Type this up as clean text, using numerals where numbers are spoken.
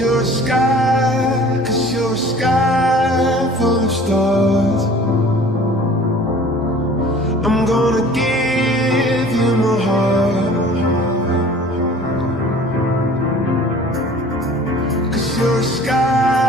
you're a sky, 'cause you're a sky full of stars. I'm gonna give you my heart, 'cause you're a sky.